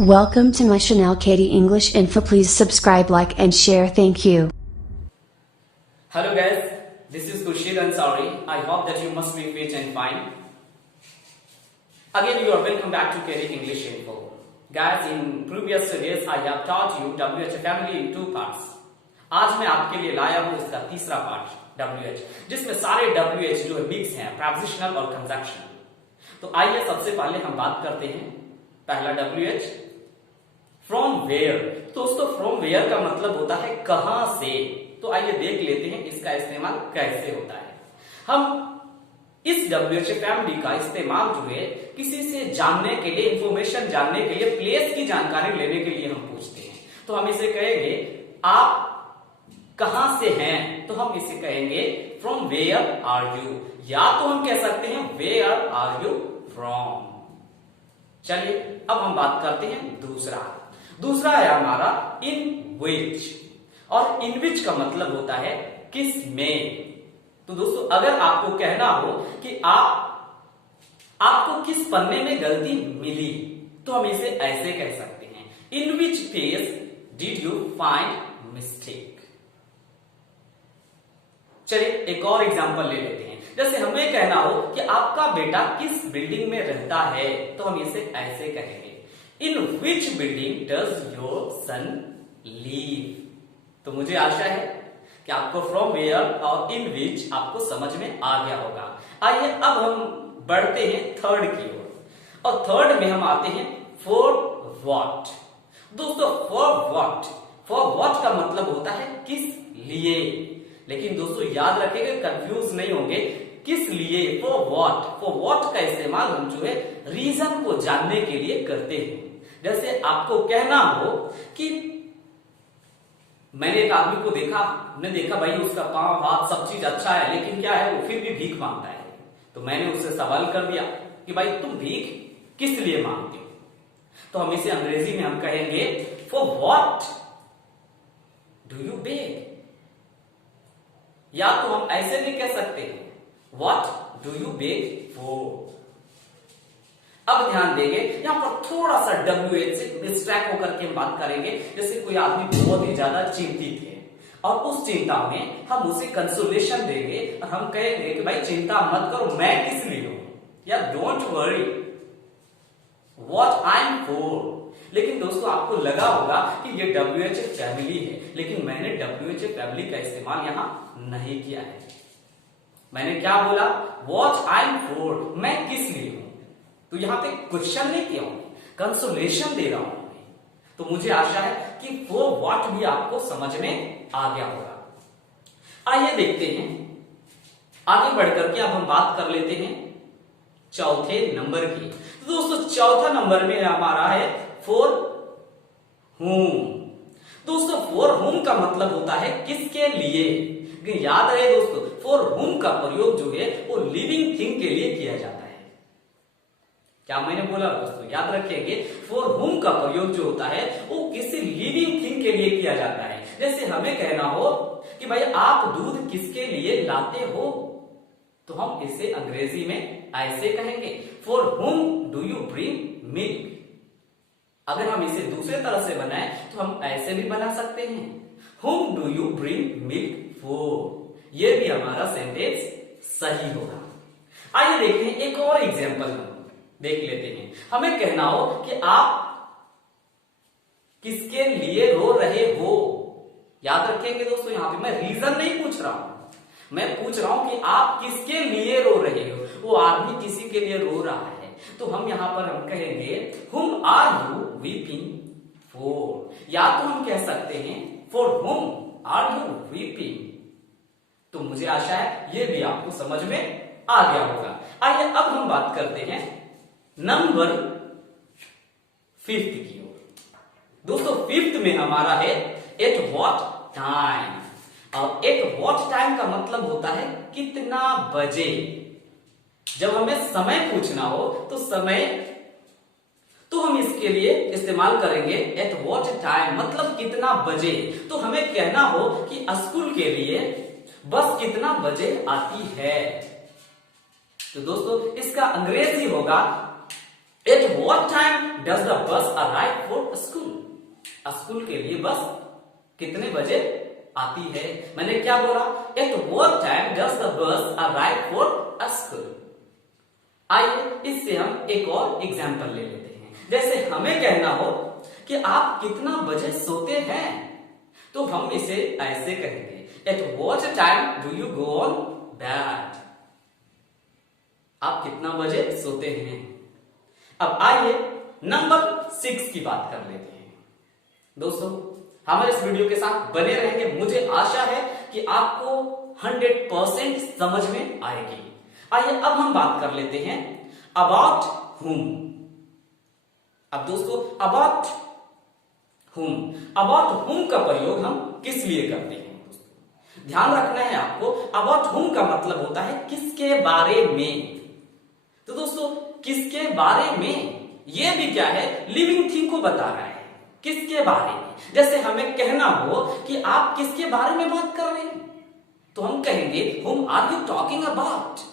Welcome to my Chanel Katie English Info. Please subscribe, like, and share. Thank you. Hello guys, this is Khurshid Ansari. I hope that you must be fit and fine. Again, you are welcome back to Katie English Info. Guys, in previous series I have taught you WH family in two parts. आज मैं आपके लिए लाया हूँ इसका तीसरा part WH, जिसमें सारे WH जो है मिक्स हैं, prepositional और conjunction. तो आइए सबसे पहले हम बात करते हैं पहला WH फ्रॉम वेयर. दोस्तों फ्रॉम वेयर का मतलब होता है कहां से. तो आइए देख लेते हैं इसका इस्तेमाल कैसे होता है. हम इस WH फैमिली का इस्तेमाल जो है किसी से जानने के लिए, इंफॉर्मेशन जानने के लिए, प्लेस की जानकारी लेने के लिए हम पूछते हैं. तो हम इसे कहेंगे आप कहां से हैं, तो हम इसे कहेंगे फ्रॉम वेयर आर यू, या तो हम कह सकते हैं वेयर आर यू फ्रॉम. चलिए अब हम बात करते हैं दूसरा है हमारा इन विच. और इन विच का मतलब होता है किस में. तो दोस्तों अगर आपको कहना हो कि आपको किस पन्ने में गलती मिली, तो हम इसे ऐसे कह सकते हैं in which page did you find mistake. चलिए एक और एग्जांपल ले लेते हैं. जैसे हमें कहना हो कि आपका बेटा किस बिल्डिंग में रहता है, तो हम इसे ऐसे कहेंगे in which building does your son live. तो मुझे आशा है कि आपको फ्रॉम वेयर और इन विच आपको समझ में आ गया होगा. आइए अब हम बढ़ते हैं थर्ड की ओर, और थर्ड में हम आते हैं फॉर व्हाट. दोस्तों फॉर व्हाट का मतलब होता है किस लिए. लेकिन दोस्तों याद रखिएगा, कंफ्यूज नहीं होंगे. किस लिए, फॉर व्हाट का इस्तेमाल हम जो है रीजन को जानने के लिए करते हैं. जैसे आपको कहना हो कि मैंने एक आदमी को देखा, मैंने देखा भाई उसका पांव हाथ सब चीज अच्छा है, लेकिन क्या है वो फिर भी भीख मांगता है. तो मैंने उससे सवाल कर दिया कि भाई तुम भीख किस लिए मांगते हो. तो हम इसे अंग्रेजी में हम कहेंगे for what do you beg. या तो हम ऐसे भी कह सकते हैं what do you beg for. अब ध्यान देंगे यहां पर थोड़ा सा WH से डिस्ट्रैक्ट होकर के हम बात करेंगे. जैसे कोई आदमी बहुत ही ज्यादा चिंतित है और उस चिंता में हम उसे कंसोलेशन देंगे और हम कहेंगे कि भाई चिंता मत करो, मैं किस लिए हूं, या don't worry what I am for. लेकिन दोस्तों आपको लगा होगा कि ये WH फैमिली है, लेकिन मैंने WH फैमिली का इस्तेमाल यहां नहीं किया है. मैंने क्या बोला, व्हाट आई एम फॉर, मैं किस लिए हूं. तो यहां पे क्वेश्चन नहीं किया हूं, कंसोलेशन दे रहा हूं. तो मुझे आशा है कि फॉर व्हाट भी आपको समझ में आ गया होगा. आइए देखते हैं आगे बढ़कर के अब हम बात कर लेते हैं चौथे नंबर की. तो दोस्तों चौथा नंबर में हमारा है फॉर whom. दोस्तों फॉर whom का मतलब होता है किसके लिए. याद रहे दोस्तों फॉर whom का प्रयोग जो है वो लिविंग थिंग के लिए किया जाता है. क्या मैंने बोला दोस्तों, याद रखिएगा फॉर whom का प्रयोग जो होता है वो किसी लिविंग थिंग के लिए किया जाता है. जैसे हमें कहना हो कि भाई आप दूध किसके लिए लाते हो, तो हम इसे अंग्रेजी में ऐसे कहेंगे for whom do you bring milk. अगर हम इसे दूसरे तरह से बनाए तो हम ऐसे भी बना सकते हैं whom do you bring milk for. ये भी हमारा सेंटेंस सही होगा. आइए देखें एक और एग्जांपल हम देख लेते हैं. हमें कहना हो कि आप किसके लिए रो रहे हो. याद रखेंगे दोस्तों यहां पे मैं रीजन नहीं पूछ रहा हूं, मैं पूछ रहा हूं कि आप किसके लिए रो रहे हो. वो आदमी किसी के लिए रो रहा है, तो हम यहां पर हम कहेंगे whom are you weeping for. या तो हम कह सकते हैं for whom are you weeping. तो मुझे आशा है ये भी आपको समझ में आ गया होगा. आइए अब हम बात करते हैं नंबर 5th की ओर. दोस्तों 5th में हमारा है एट व्हाट टाइम. और एट व्हाट टाइम का मतलब होता है कितना बजे. जब हमें समय पूछना हो तो समय, तो हम इसके लिए इस्तेमाल करेंगे एट व्हाट टाइम, मतलब कितना बजे. तो हमें कहना हो कि स्कूल के लिए बस कितना बजे आती है. तो दोस्तों इसका अंग्रेजी होगा at what time does the bus arrive for school? School के लिए बस कितने बजे आती है? मैंने क्या बोला? At what time does the bus arrive for school? आइए इससे हम एक और एग्जाम्पल ले लेते हैं। जैसे हमें कहना हो कि आप कितना बजे सोते हैं, तो हम इसे ऐसे कहेंगे, at what time do you go on bed? आप कितना बजे सोते हैं? अब आइए नंबर 6 की बात कर लेते हैं। दोस्तों हमारे इस वीडियो के साथ बने रहेंगे, मुझे आशा है कि आपको 100% समझ में आएगी। आइए अब हम बात कर लेते हैं अबाउट हुम। अब दोस्तों अबाउट हुम का प्रयोग हम किस लिए करते हैं? दोस्तों ध्यान रखना है आपको, अबाउट हुम का मतलब होता है किसके बारे में। तो दोस्तों किसके बारे में, यह भी क्या है, लिविंग थिंग को बता रहा है, किसके बारे में। जैसे हमें कहना हो कि आप किसके बारे में बात कर रहे हैं, तो हम कहेंगे whom are you talking about?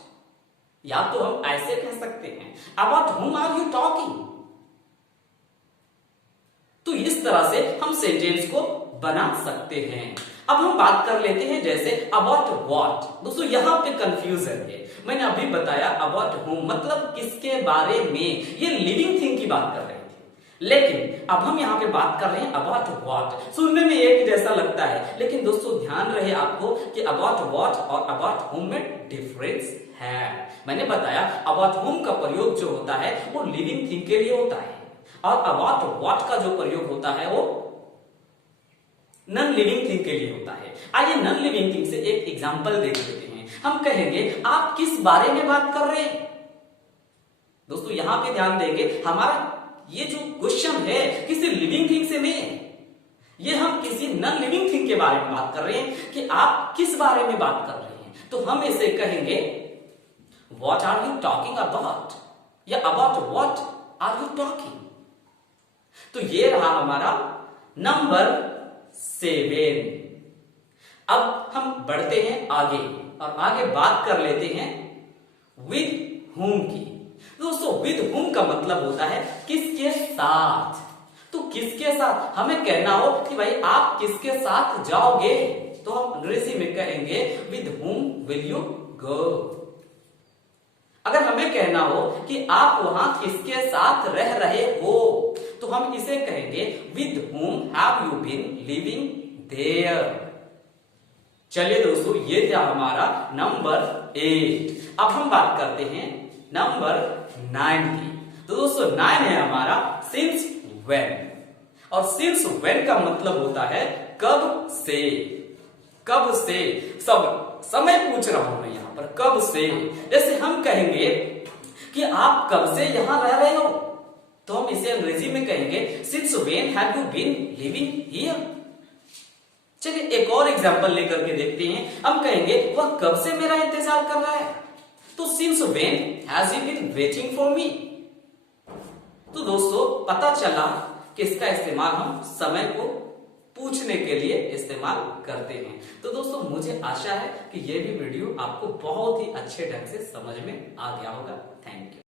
या तो हम ऐसे कह सकते हैं about whom are you talking? तो इस तरह से हम सेंटेंस को बना सकते हैं। अब हम बात कर लेते हैं जैसे about what। दोस्तों यहां पे कंफ्यूजन है, मैंने अभी बताया about whom मतलब किसके बारे में, ये लिविंग थिंग की बात कर रहे थे, लेकिन अब हम यहां पे बात कर रहे हैं about what। सुनने में एक जैसा लगता है, लेकिन दोस्तों ध्यान रहे आपको कि about what और about whom में डिफरेंस है। मैंने बताया about whom का प्रयोग जो होता है वो लिविंग थिंग के लिए होता है, और about what का जो प्रयोग होता है वो नॉन लिविंग थिंग के लिए होता है। आइए नॉन लिविंग थिंग से एक एग्जांपल देख लेते हैं। हम कहेंगे आप किस बारे में बात कर रहे हैं? दोस्तों यहां पे ध्यान देंगे, हमारा ये जो क्वेश्चन है किसी लिविंग थिंग से नहीं है, ये हम किसी नॉन लिविंग थिंग के बारे में बात कर रहे हैं कि आप किस बारे में बात कर रहे हैं। तो हम इसे कहेंगे what are you talking about, या about what are you talking. तो ये रहा हमारा नंबर 7। अब हम बढ़ते हैं आगे और आगे बात कर लेते हैं विद whom की। दोस्तों विद whom का मतलब होता है किसके साथ। तो किसके साथ हमें कहना हो कि भाई आप किसके साथ जाओगे, तो हम अंग्रेजी में कहेंगे with whom will you go। अगर हमें कहना हो कि आप वहां किसके साथ रह रहे हो, तो हम इसे कहेंगे with whom have you been living there। चलिए दोस्तों ये था हमारा नंबर 8। अब हम बात करते हैं नंबर 9 की। तो दोस्तों 9 है हमारा since when, और since when का मतलब होता है कब से। कब से, सब समय पूछ रहा हूं मैं यहां पर, कब से। जैसे हम कहेंगे कि आप कब से यहां रह रहे हो, तो हम इसे अंग्रेजी में कहेंगे since when have you been living here। चलिए एक और एग्जांपल लेकर के देखते हैं। हम कहेंगे वह कब से मेरा इंतजार कर रहा है, तो since when has he been waiting for me। तो दोस्तों पता चला कि इसका इस्तेमाल हम समय को पूछने के लिए इस्तेमाल करते हैं। तो दोस्तों मुझे आशा है कि यह भी वीडियो आपको बहुत ही अच्छे ढंग से समझ में आ गया होगा। Thank you.